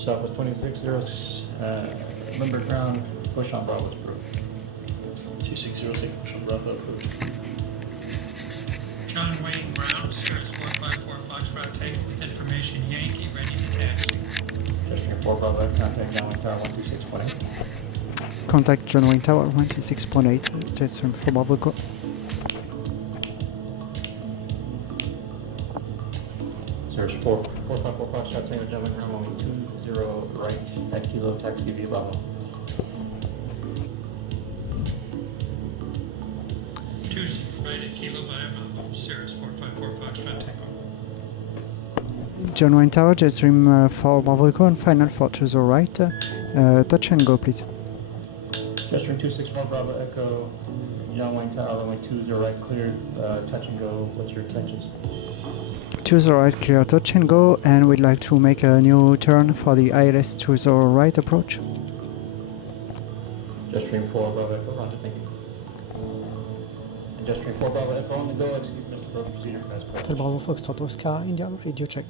Southwest 26-0, limber ground, push on Bravo approved. 2606, push on Bravo approved. John Wayne Brown, Cirrus 454 Foxtrot, take with information Yankee, ready for taxi. Gesture 4 Bravo, contact John Wayne Tower 126.8. Contact John Wayne Tower 126.8, Jetstream 4 Bravo Echo. Cirrus 454 Foxtrot, Tango John Wayne Ground, only 20 right at Kilo, taxi via Bravo. Right at Kilo via Cirrus 454 Foxtrot, take off. John Wayne Tower, Jetstream 4 Bravo Echo, and final 4 to the right. Touch and go, please. Gesture 261 Bravo Echo, John Wayne Tower, only 20 right cleared, touch and go. What's your intentions? To the right, clear touch and go, and we'd like to make a new turn for the ILS to the right approach. Gesture 4 Bravo Echo, roger, thank you. And Gesture 4 Bravo Echo on the go, execute Mr. Road procedure for escort. Hotel Bravo Foxtrot Oscar India, radio check.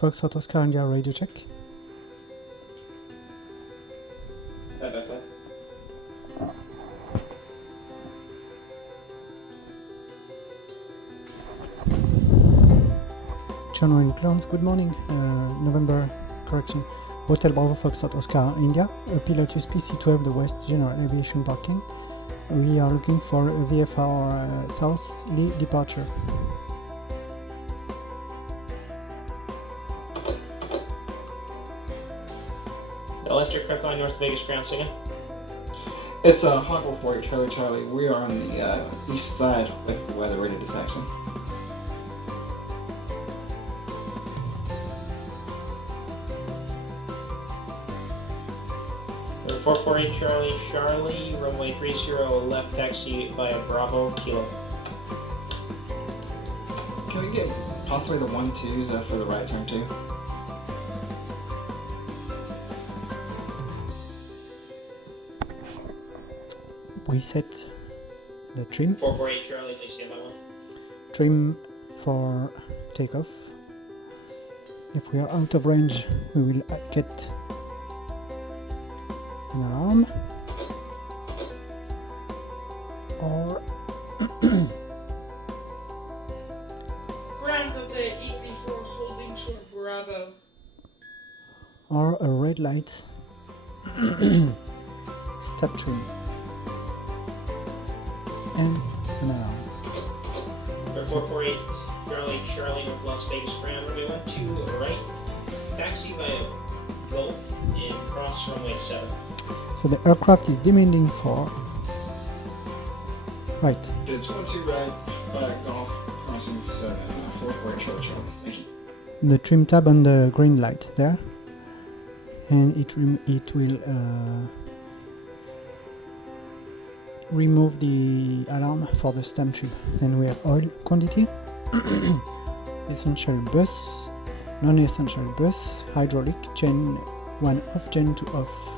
Foxtrot Oscar India, radio check. John Wayne Clowns, good morning. November, correction. Hotel Bravo Foxtrot Oscar India, Pilotus PC-12, the West General Aviation Parking. We are looking for a VFR South Lee departure. Lester, correct line North Vegas ground signal. It's a Hawkwell 4 Charlie Charlie. We are on the east side with weather ready to taxi. Number 448 Charlie Charlie, runway 30 left taxi via Bravo Kilo. Can we get possibly the 1-2s for the right turn too? We set the trim. 448 Charlie, please stand by one. Trim for takeoff. If we are out of range, we will get an alarm. Or Ground contact E34 holding short Bravo. or a red light. Step trim. And an alarm. Number 448 Charlie Charlie, North Las Vegas ground, runway 12 right taxi via Gulf and cross runway 7. So the aircraft is demanding for right. It's 1-2 right, golf, crossing 7, 448 Charlie Charlie. Thank you. The trim tab on the green light there, and it will remove the alarm for the stem trim. Then we have oil quantity, essential bus, non-essential bus, hydraulic, gen 1 off, gen 2 off.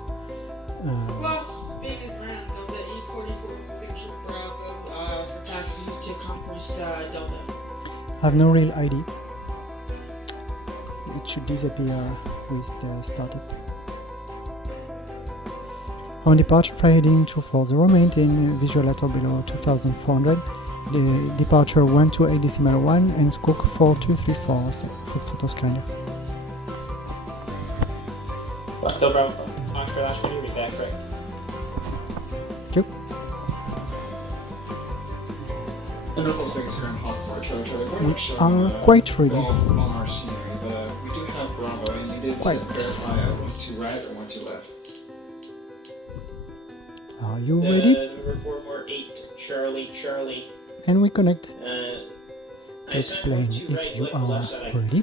Las Vegas ground on the E44 holding short Bravo for taxis to Concourse Delta. Have no real ID. It should disappear with the startup. On departure, fly heading 240, maintain visual letter below 2400, the departure 128.1 and squawk 4234, Foxtrot Oscar India. Blacktail Bravo, Oscar last ready, read back right. Thank you. And North Las Vegas ground, Hawk 4 Charlie Charlie. We're We not showing are quite ready. golf on our scenery, but we do have Bravo, and you did Quite. verify 1-2 right or 1-2 left. Are you ready? Number 448 Charlie Charlie. And we connect I to explain assigned 1-2 if right, you left, are left side. ready.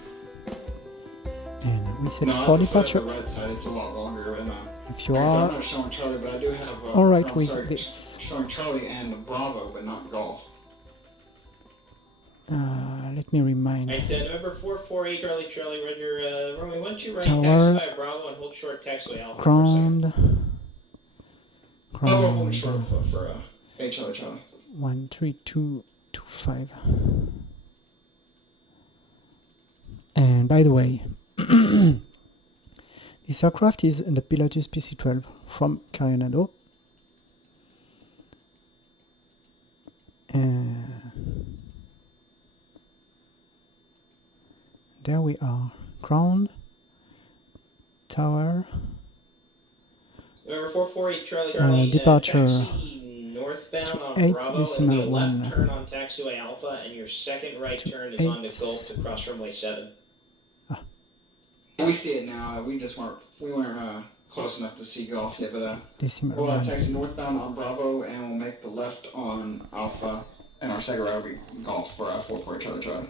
And we set No, I for prefer departure. the right side. It's a lot longer. And, If you I'm are not showing Charlie, but I do have. alright I'm with sorry, this. Showing Charlie and Bravo, but not golf. Let me remind. Alright, November 448 Charlie Charlie, roger, runway 12 right, Tower, taxi via Bravo and hold short taxiway Alpha. Ground. Oh, we're holding Ground. short for A Charlie Charlie. 13225. And by the way, This aircraft is the PilotEdge PC-12 from Carenado. There we are. Ground, tower, Number 448 Charlie, departure taxi northbound to on 8 Bravo, decimal and your left 1. turn on taxiway Alpha, and your second right To turn is onto 8. Gulf to cross runway 7. We see it now. We weren't close enough to see Golf yet, but Decimal we'll 1. taxi northbound on Bravo, and we'll make the left on Alpha, and our second route will be Golf for 448 Charlie Charlie.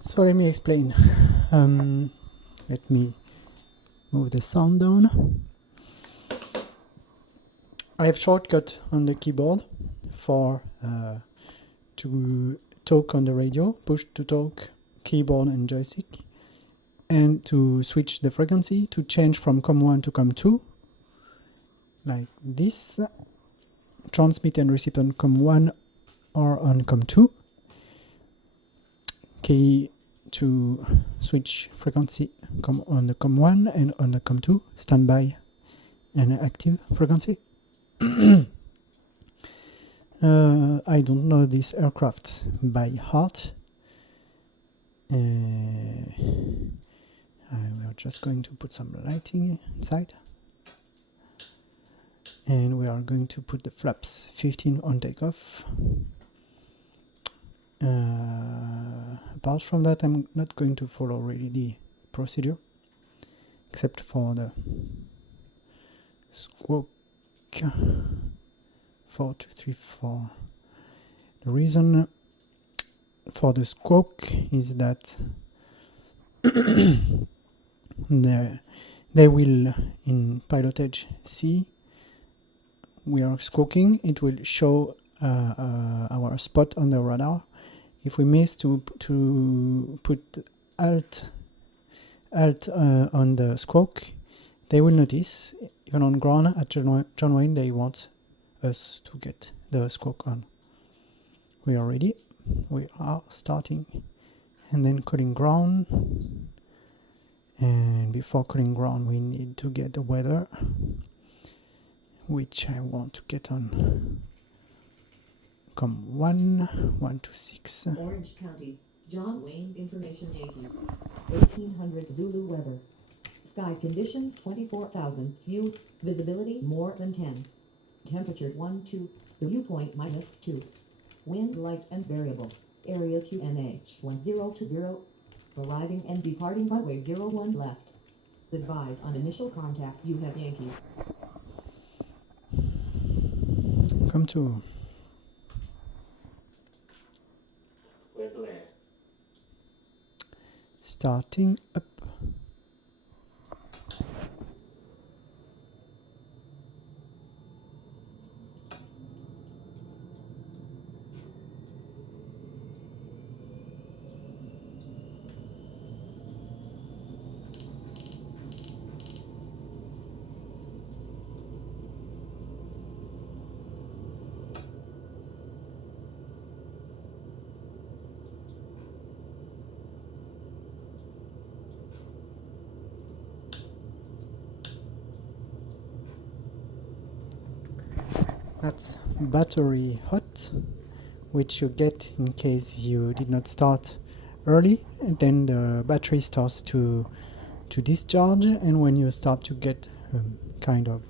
So let me explain. Let me move the sound down. I have shortcut on the keyboard for to talk on the radio, push to talk, keyboard and joystick, and to switch the frequency, to change from COM1 to COM2, like this, transmit and receive on COM1 or on COM2, key to switch frequency on the COM1 and on the COM2, standby and active frequency. I don't know this aircraft by heart. We are just going to put some lighting inside. And we are going to put the flaps 15 on takeoff. Apart from that, I'm not going to follow really the procedure, except for the squawk 4234. The reason for the squawk is that they will, in PilotEdge, see we are squawking. It will show our spot on the radar. If we miss to put alt on the squawk, they will notice. Even on ground at John Wayne, they want us to get the squawk on. We are ready. We are starting, and then calling ground. And before calling ground, we need to get the weather, which I want to get on COM1, 126. Orange County, John Wayne Information Yankee, 1800 Zulu weather. Sky conditions 24,000, view, visibility more than 10. Temperature 12, viewpoint -2. Wind light and variable. Area QNH 1020. Arriving and departing runway 01 left. Advise on initial contact, you have Yankee. Come to. Starting up. That's battery hot, which you get in case you did not start early, and then the battery starts to discharge, and when you start to get kind of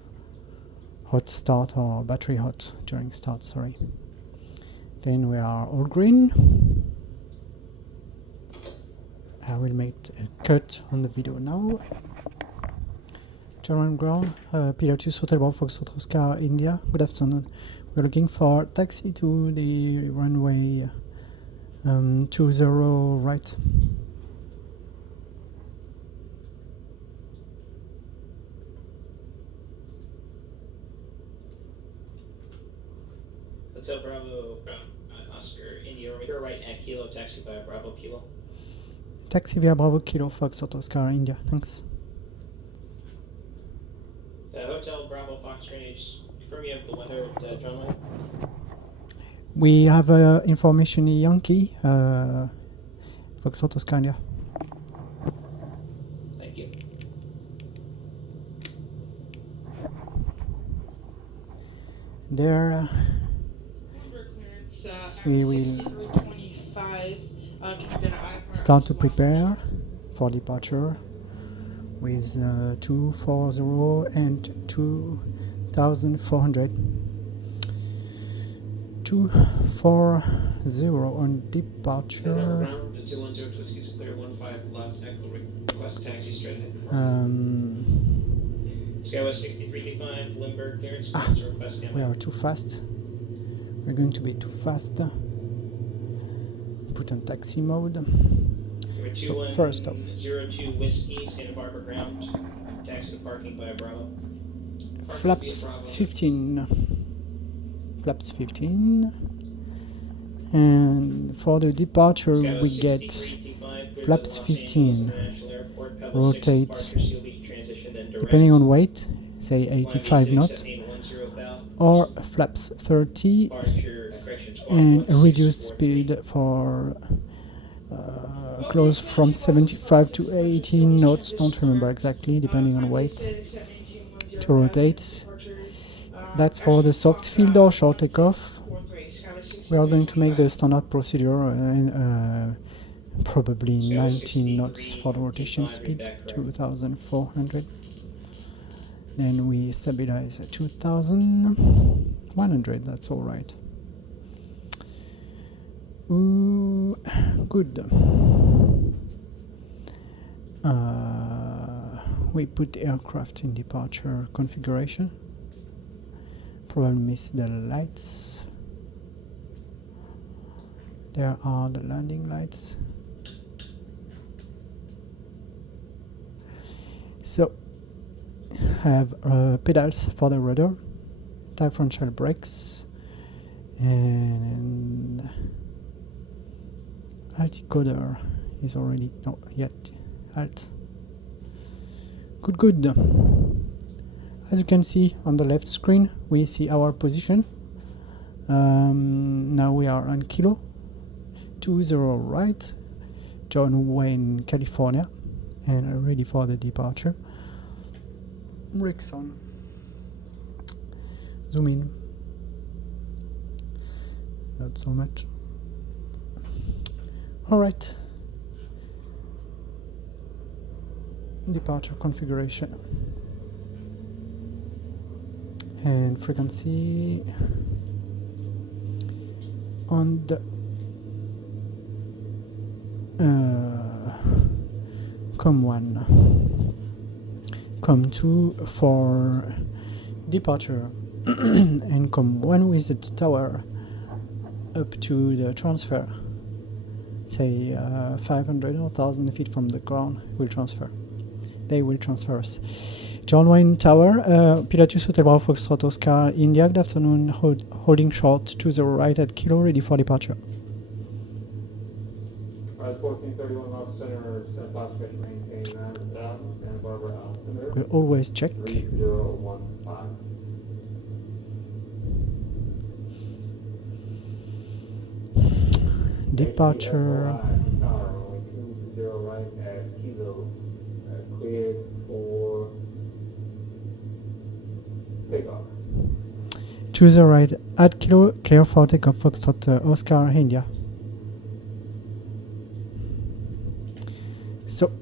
hot start or battery hot during start, sorry. Then we are all green. I will make a cut on the video now. German ground, PilotEdge Hotel Bravo Foxtrot Oscar, India. Good afternoon. We're looking for taxi to the runway 20 right. Hotel Bravo, Oscar, India, you're right at Kilo, taxi via Bravo Kilo. Taxi via Bravo Kilo Foxtrot Oscar, India. Thanks. Hotel Bravo Fox Range, confirm you have the weather at John Wayne. We have information Yankee Foxtrot Oscar India. Thank you. There Number clearance, we will 6025. Can you get an IFR start to last prepare actions? for departure with 240 and 2400. 240 on departure. Ground to 210 Whiskey's clear 15 left, echo request taxi straight ahead. Skywest 6335, Limburg clearance, request standby. We are too fast. We're going to be too fast. Put on taxi mode. So first off, 02 Whiskey, Santa Barbara ground, taxi to parking by Bravo. flaps 15. Flaps 15. And for the departure, we get flaps 15. Rotate, depending on weight, say 85 knot, or flaps 30, and a reduced speed for close from 75 to 18 knots, don't remember exactly, depending on weight, to rotate. That's for the soft field or short takeoff. We are going to make the standard procedure and probably 19 knots for the rotation speed, 2400. Then we stabilize at 2100, that's alright. Ooh, good. We put the aircraft in departure configuration. Probably missed the lights. There are the landing lights. So, have pedals for the rudder, differential brakes, and alticoder is already not yet alt. Good. As you can see on the left screen, we see our position. Now we are on Kilo 20 right, John Wayne, California, and ready for the departure. Brakes on. Zoom in. Not so much. Alright. Departure configuration. And frequency on the COM1, COM2 for departure, and COM1 with the tower up to the transfer, say 500 or 1000 feet from the ground. They will transfer us. John Wayne Tower, PilotEdge Hotel Bravo Foxtrot Oscar India, good afternoon, holding short 20 right at Kilo, ready for departure. 1431 left center, center classification maintain that, Santa Barbara altimeter. We'll always check. 3015. Departure. Tower, only 20 right at Kilo, cleared for takeoff. 20 right at Kilo, clear for takeoff Foxtrot Oscar India. So,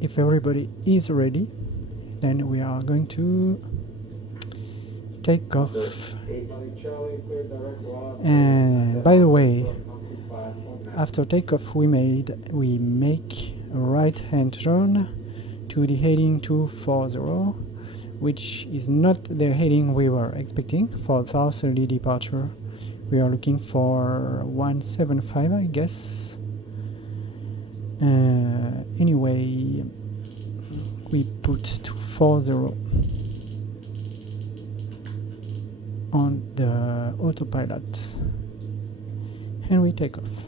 if everybody is ready, then we are going to take off. And by the way, after takeoff we make a right hand turn to the heading 240, which is not the heading we were expecting for southerly departure. We are looking for 175, I guess. Anyway, we put 240 on the autopilot and we take off.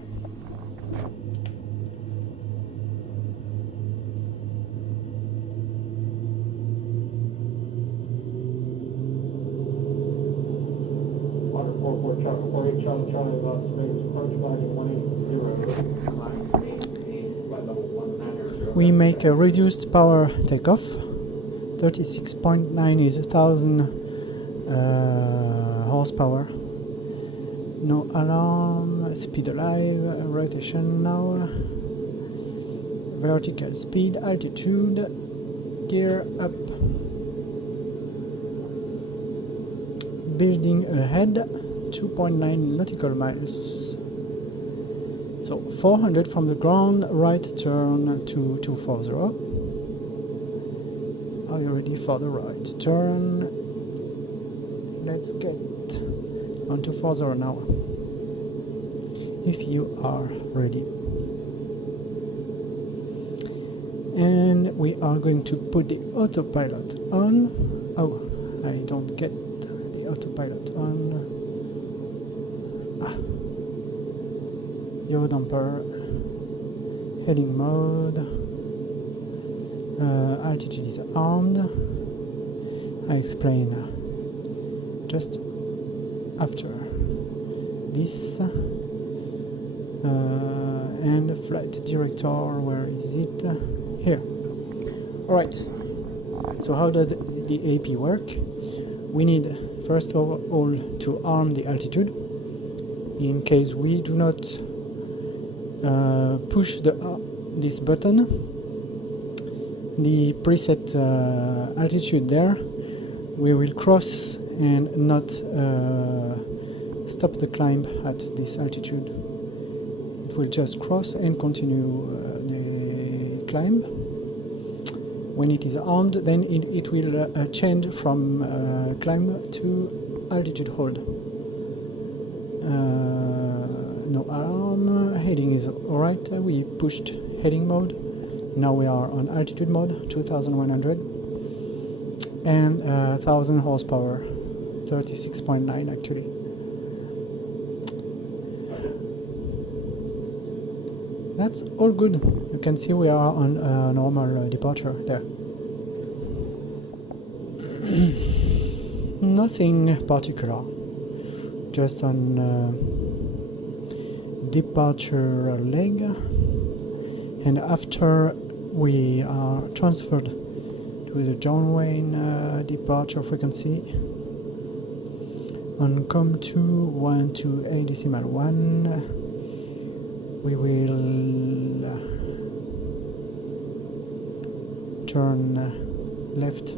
We make a reduced power takeoff. 36.9 is 1000 horsepower. No alarm, speed alive, rotation now. Vertical speed, altitude, gear up. Building ahead, 2.9 nautical miles. So 400 from the ground, right turn to 240. Are you ready for the right turn? Let's get on 240 now. If you are ready. And we are going to put the autopilot on. Oh, I don't get the autopilot on. Yaw damper, heading mode, altitude is armed. I explain just after this. And flight director, where is it? Here. Alright, so how does the AP work? We need first of all to arm the altitude in case we do not push this button. The preset altitude there, we will cross and not stop the climb at this altitude. It will just cross and continue the climb. When it is armed, then it will change from climb to altitude hold. No alarm, heading is alright, we pushed heading mode. Now we are on altitude mode, 2100 and 1000 horsepower, 36.9 actually. That's all good. You can see we are on normal departure there. Nothing particular, just on departure leg, and after we are transferred to the John Wayne departure frequency on COM2 128.1, we will turn left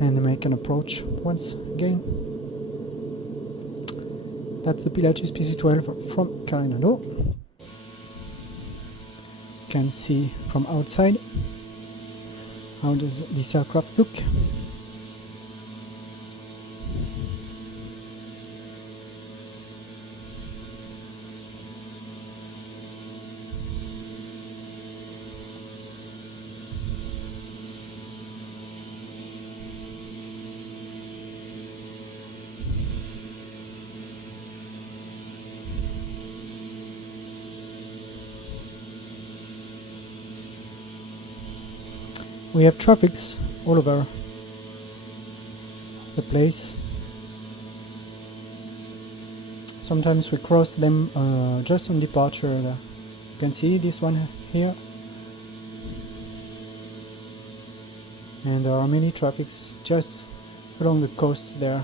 and make an approach once again. That's the Pilatus PC-12 from Carenado. You can see from outside how does this aircraft look. We have traffics all over the place. Sometimes we cross them just on departure. You can see this one here. And there are many traffics just along the coast there.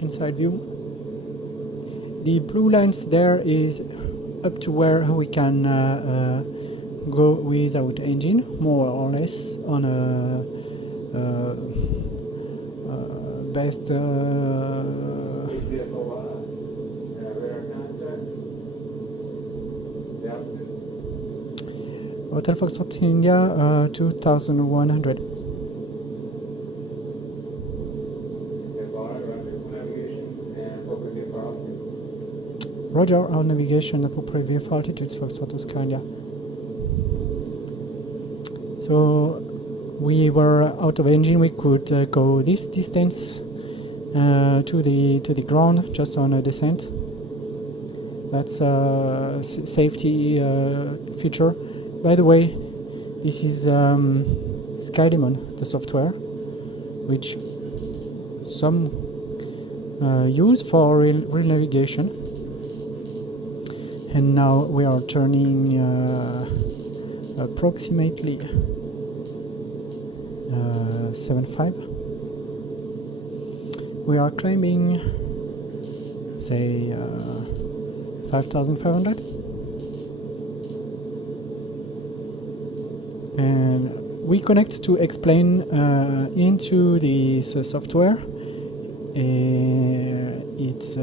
Inside view. The blue lines there is up to where we can go without engine, more or less, on a best Hotel Foxtrot India 2100. Roger, our navigation appropriate VF altitudes Foxtrot Oscar India. So we were out of engine. We could go this distance to the ground just on a descent. That's a safety feature. By the way, this is SkyDemon, the software, which some use for real navigation. And now we are turning approximately 7.5. We are climbing, say, 5,500. And we connect to explain into this software. It's,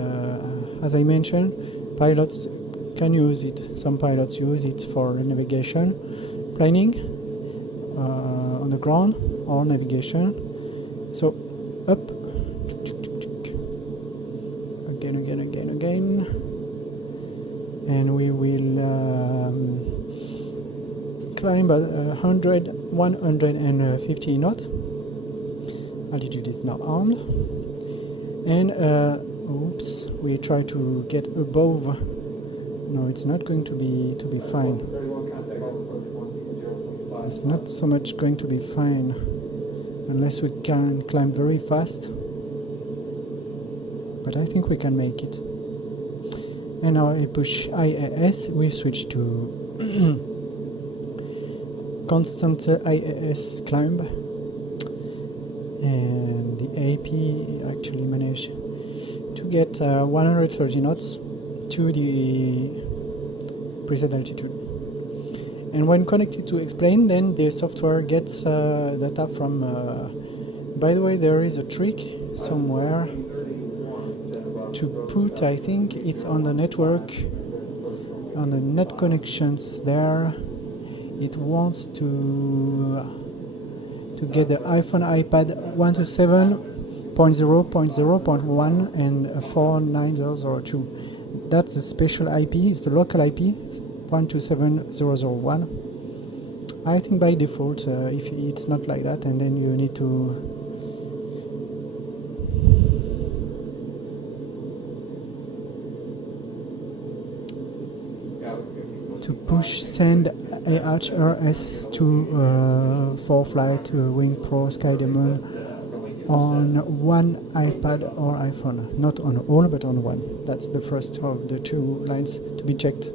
as I mentioned, pilots can use it. Some pilots use it for navigation, planning on the ground or navigation. So up, again, and we will climb at 150 knot. Altitude is now on, and oops, we try to get above. No, it's not going to be fine. It's not so much going to be fine unless we can climb very fast. But I think we can make it. And now I push IAS. We switch to constant IAS climb, and the AP actually managed to get 130 knots to the preset altitude. And when connected to explain, then the software gets data from by the way, there is a trick somewhere to put, I think it's on the network, on the net connections there. It wants to get the iPhone, iPad 127.0.0.1 and 49002. That's the special IP, it's the local IP 127.0.0.1. I think by default, if it's not like that, and then you need to push send AHRS to for flight Wing Pro Skydemon on one iPad or iPhone, not on all but on one. That's the first of the two lines to be checked.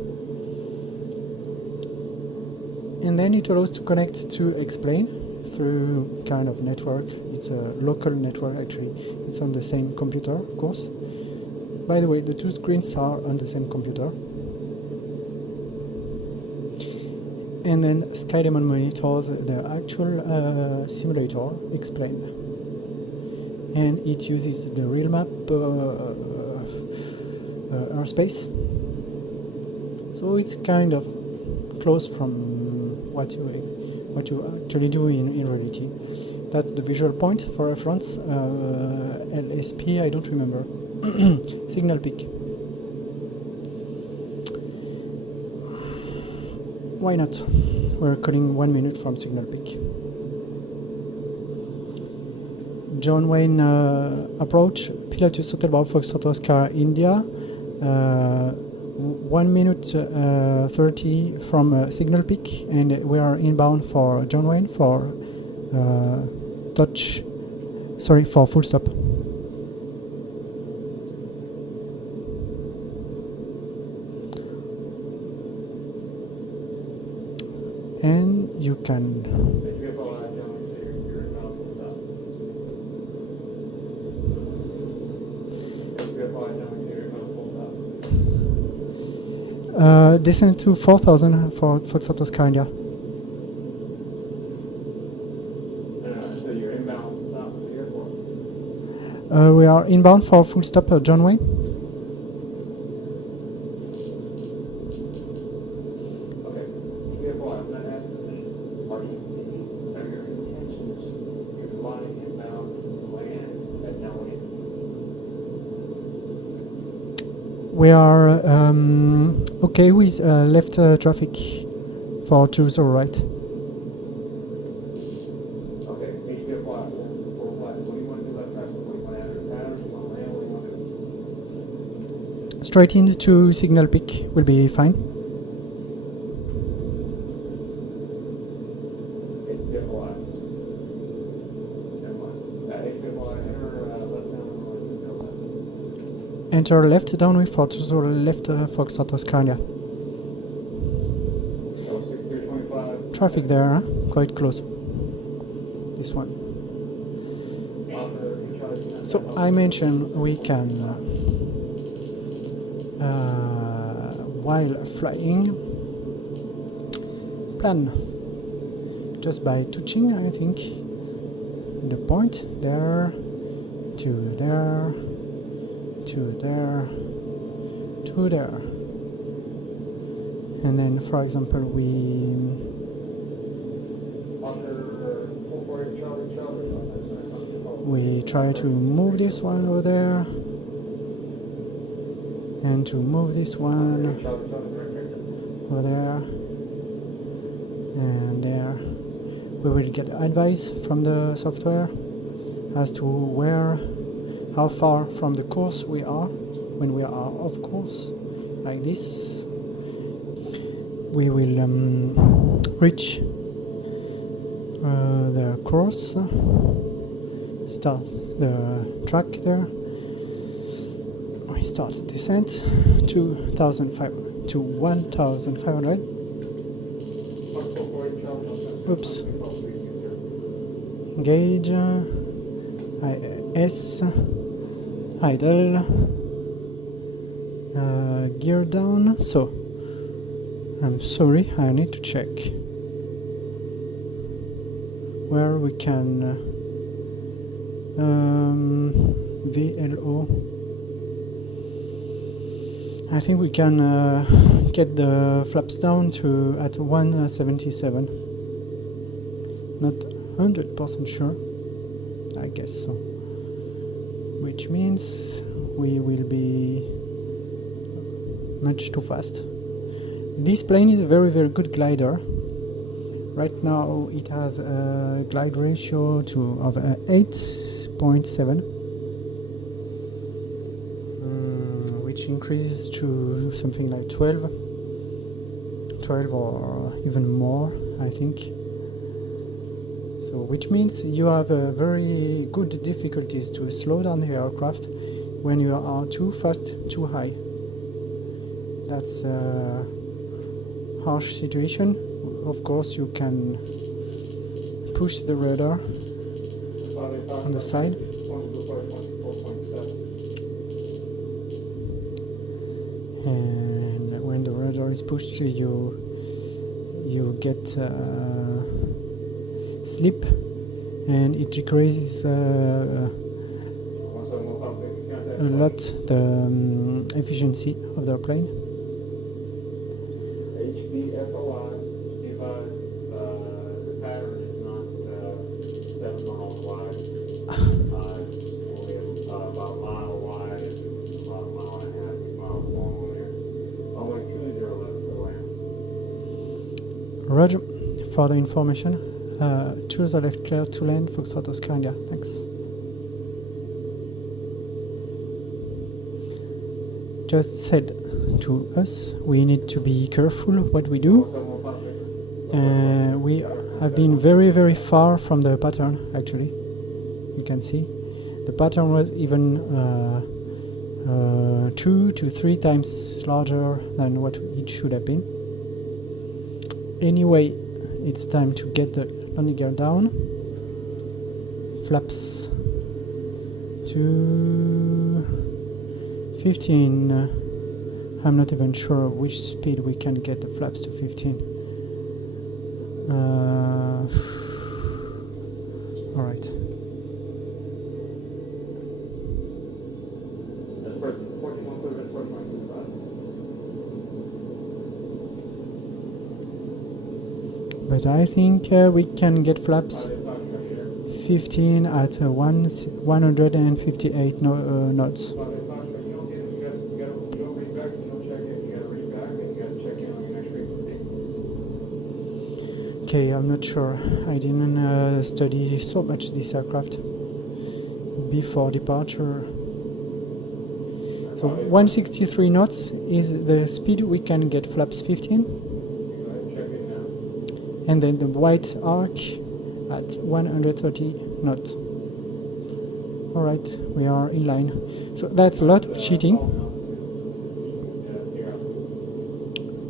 And then it allows to connect to explain through kind of network. It's a local network actually. It's on the same computer, of course. By the way, the two screens are on the same computer. And then Skydemon monitors the actual simulator explain. And it uses the real map airspace. So it's kind of close from what you actually do in reality. That's the visual point for reference. LSP, I don't remember. Signal peak. Why not? We're calling 1 minute from signal peak. John Wayne approach, PilotEdge Hotel Bravo Foxtrot Oscar India. 1 minute 30 from signal peak, and we are inbound for John Wayne for for full stop. And you can descend to 4,000 for Foxtrot Oscar India. So you're inbound stop to the airport? We are inbound for full stop at John Wayne. Okay. Be careful, I'm not asking, are your intentions to fly inbound to land at John Wayne? We are okay with left traffic for 20 right. Okay, be careful, what do you want to do left traffic? What do you want to enter town? Do you want to land? What do you want to do? Straight into signal peak will be fine. Enter left downwind for to the left Foxtrot Oscar India. traffic there, huh? Quite close. This one. So I mentioned we can, while flying, plan just by touching, I think, the point there, to there, to there, to there. And then, for example, we try to move this one over there, and to move this one over there, and there. We will get advice from the software as to how far from the course we are when we are off course, like this. We will reach the course, start the track there. We start descent to 1,500. Oops. Engage, IS, idle, gear down. So I'm sorry, I need to check where we can VLO. I think we can get the flaps down to at 177. Not 100% sure. I guess so. Which means we will be much too fast. This plane is a very, very good glider. Right now it has a glide ratio of 8.7, which increases to something like 12 or even more, I think. So, which means you have very good difficulties to slow down the aircraft when you are too fast, too high. That's a harsh situation. Of course, you can push the rudder on the side. And when the rudder is pushed, you get slip, and it decreases a lot the efficiency of the plane. HBFOI, the pattern is not 7 miles wide. It's only about a mile wide, about a mile and a half, miles long on there. Only 20 left to land. Roger, for the information. Choose the left clear to land, Foxtrot Oscar India. Thanks. Just said to us, we need to be careful what we do. We have been very, very far from the pattern, actually. You can see. The pattern was even 2 to 3 times larger than what it should have been. Anyway, it's time to get the landing gear down. Flaps to 15. I'm not even sure which speed we can get the flaps to 15. Alright. But I think we can get flaps 15 at 158 knots. Okay, I'm not sure. I didn't study so much this aircraft before departure. So 163 knots is the speed we can get flaps 15. And then the white arc at 130 knots. Alright, we are in line. So that's a lot of cheating.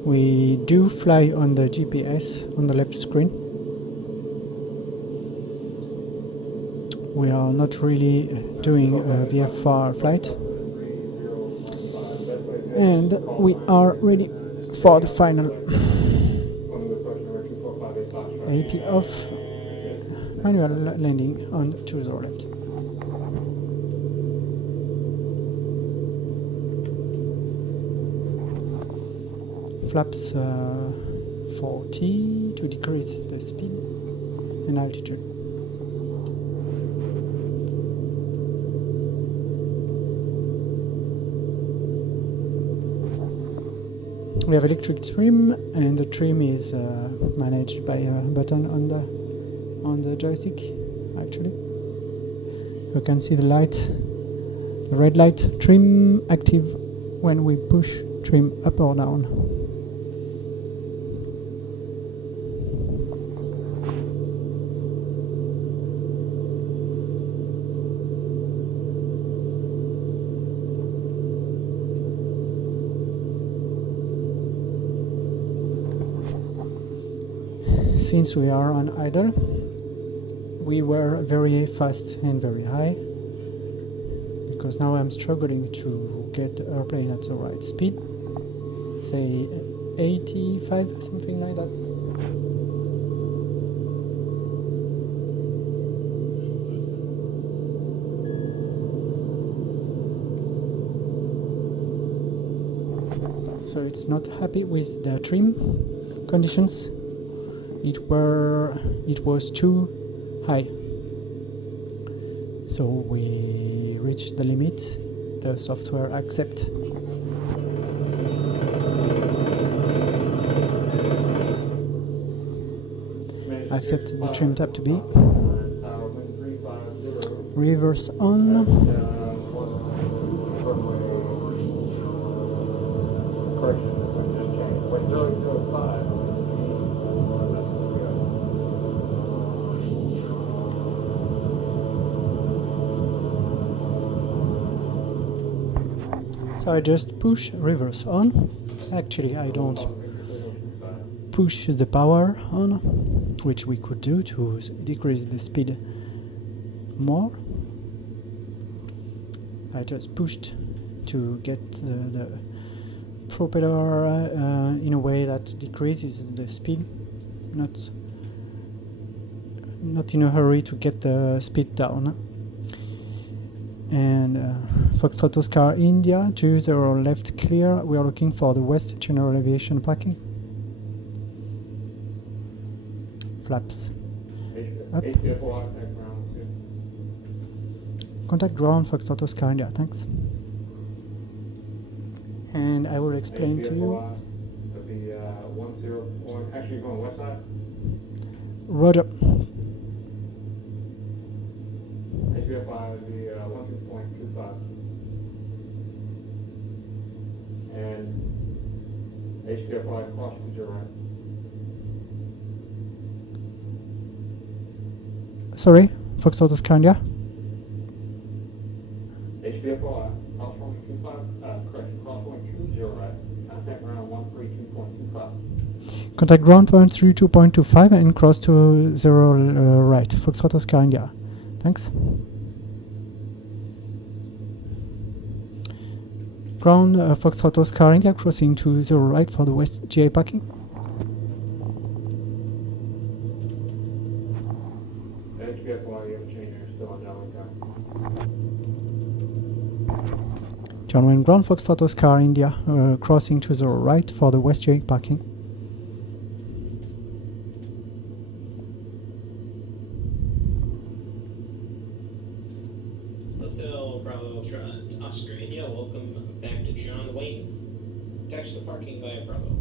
We do fly on the GPS on the left screen. We are not really doing a VFR flight. And we are ready for the final AP off, manual landing on 20 left. Flaps 40 to decrease the speed and altitude. We have electric trim, and the trim is managed by a button on the joystick. Actually, you can see the light, the red light trim active when we push trim up or down. Since we are on idle, we were very fast and very high, because now I'm struggling to get the airplane at the right speed, say 85, something like that. So it's not happy with the trim conditions. It was too high, so we reached the limit. The software accepts the trim tab to be. Reverse on. So I just push reverse on. Actually, I don't push the power on, which we could do to decrease the speed more. I just pushed to get the propeller in a way that decreases the speed, not in a hurry to get the speed down. And Foxtrot Oscar India 20 left clear. We are looking for the West General Aviation parking. Flaps up. Contact ground Foxtrot Oscar India. Thanks. And I will explain to you. Actually going west side. Roger. HBFI would be 12.25. And HBFI cross to your right. Sorry, Foxtrot Oscar India. HBFI cross 125, correction, cross 120 right. Contact ground 132.25. Contact ground 132.25 and cross to 0 right. Foxtrot Oscar India. Thanks. Ground Foxtrot Oscar India crossing to 0 right for the West GA parking. HBFI, you have a change, you're still on downwind time. John Wayne Ground Foxtrot Oscar India crossing to 0 right for the West GA parking. Hotel Bravo Oscar India, welcome back to John Wayne. Taxi to the parking via Bravo.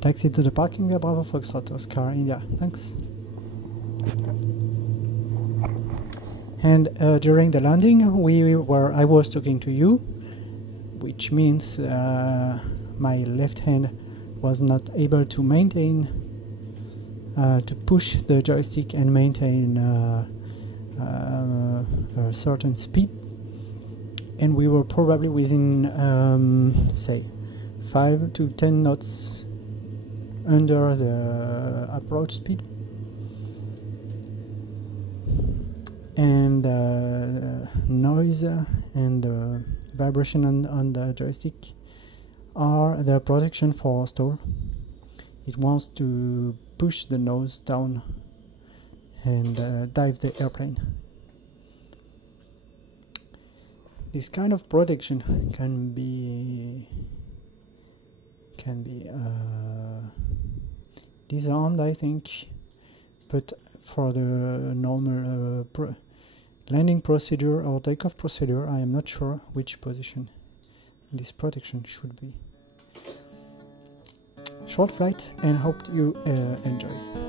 Taxi to the parking via Bravo Foxtrot Oscar India. Thanks. And during the landing, I was talking to you, which means my left hand was not able to maintain, to push the joystick and maintain a certain speed. And we were probably within, say, 5 to 10 knots under the approach speed, and noise and vibration on the joystick are the protection for stall. It wants to push the nose down and dive the airplane. This kind of protection can be disarmed, I think, but for the normal landing procedure or takeoff procedure, I am not sure which position this protection should be. Short flight, and hope you enjoy.